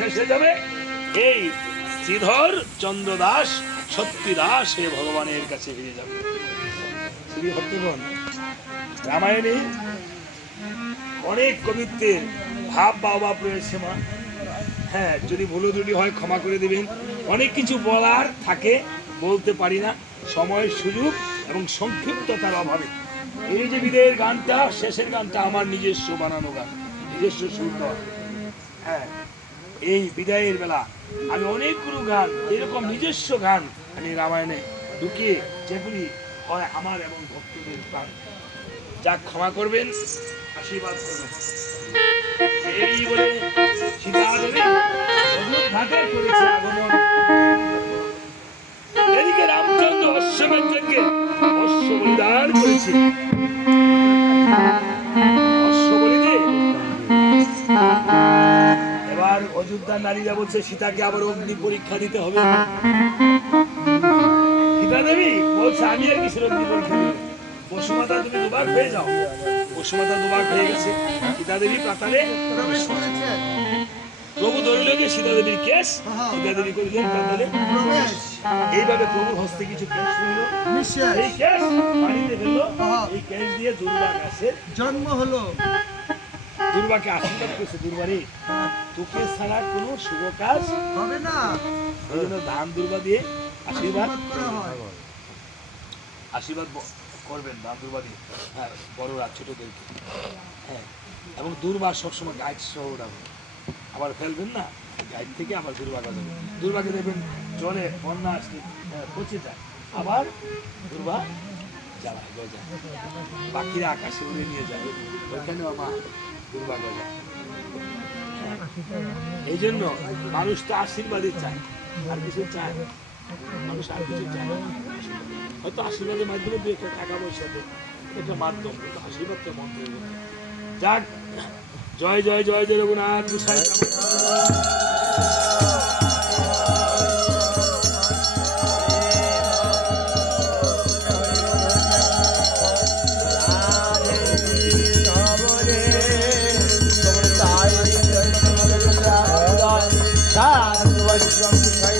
শেষ হয়ে যাবে। এই শ্রীধর চন্দ্র দাস সত্যি দাস হয়ে ভগবানের কাছে ফিরে যাবে। শ্রী ভক্তগণ রামায়ণে অনেক কবিত্বের ভাব বা অভাব রয়েছে মা। হ্যাঁ যদি ভুলো ত্রুটি হয় ক্ষমা করে দিবেন। অনেক কিছু বলার থাকে, বলতে পারি না। সময় সুযোগ এবং সংক্ষিপ্ততার অভাবে। এই যে বিদায়ের গানটা, শেষের গানটা আমার নিজস্ব বানানো গান, নিজস্ব সুন্দর হ্যাঁ এই বিদায়ের বেলা আমি অনেকগুলো গান, এরকম নিজস্ব গান আমি রামায়ণে ঢুকিয়ে যেগুলি হয় আমার এবং ভক্তদের গান যা ক্ষমা করবেন, আশীর্বাদ করবেন। এই বলে সীতা দেবী ঘাটে করেছে আগমন। অযোধ্যার নারীরা বলছে সীতাকে আবার অগ্নি পরীক্ষা দিতে হবে। সীতা দেবী বলছে আমি আর কিসের অগ্নি পরীক্ষা দিব? বসুমাতা তুমি দুবার হয়ে যাও। বসুমাতা দুবার হয়ে গেছে। সীতা দেবী করেছে প্রভু ধরিল যে সীতা দেবীর কেস সীতা দেবী করিলেন পাতালে প্রবেশ। এইভাবে প্রভুর হস্তে কিছু কেস রইল। এই কেস পানিতে ফেলল। এই কেস দিয়ে দুর্বা গাছের জন্ম হলো। দুর্বাকে আশীর্বাদ করেছে দুর্বারে। তোকে ছাড়া কোনো শুভ কাজ হবে না। এই জন্য ধান দুর্বা দিয়ে আশীর্বাদ আশীর্বাদ হয়। করবেন ধান দুর্বা দিয়ে। হ্যাঁ বড়রা ছোটদেরকে। হ্যাঁ এবং দুর্বা সবসময় গাইড সহ উঠাবেন আবার ফেলবেন না গাইড থেকে আবার দুর্বা গাছাবেন দুর্বাকে দেখবেন জলে বন্যা আসলে হ্যাঁ, পচে যায়। আবার দুর্বা জ্বালায় গজায়। পাখিরা আকাশে উড়ে নিয়ে যাবে। ওইখানেও আমার এই জন্য মানুষ তো আশীর্বাদই চায়, আর কিছু চায়। মানুষ আর কিছু চায়। হয়তো আশীর্বাদের মাধ্যমে দু একটা টাকা পয়সা দেয়, এটা মাধ্যম, কিন্তু আশীর্বাদটা মন্ত্র যাক, জয় জয় জয় জয় রঘুনাথ Drum to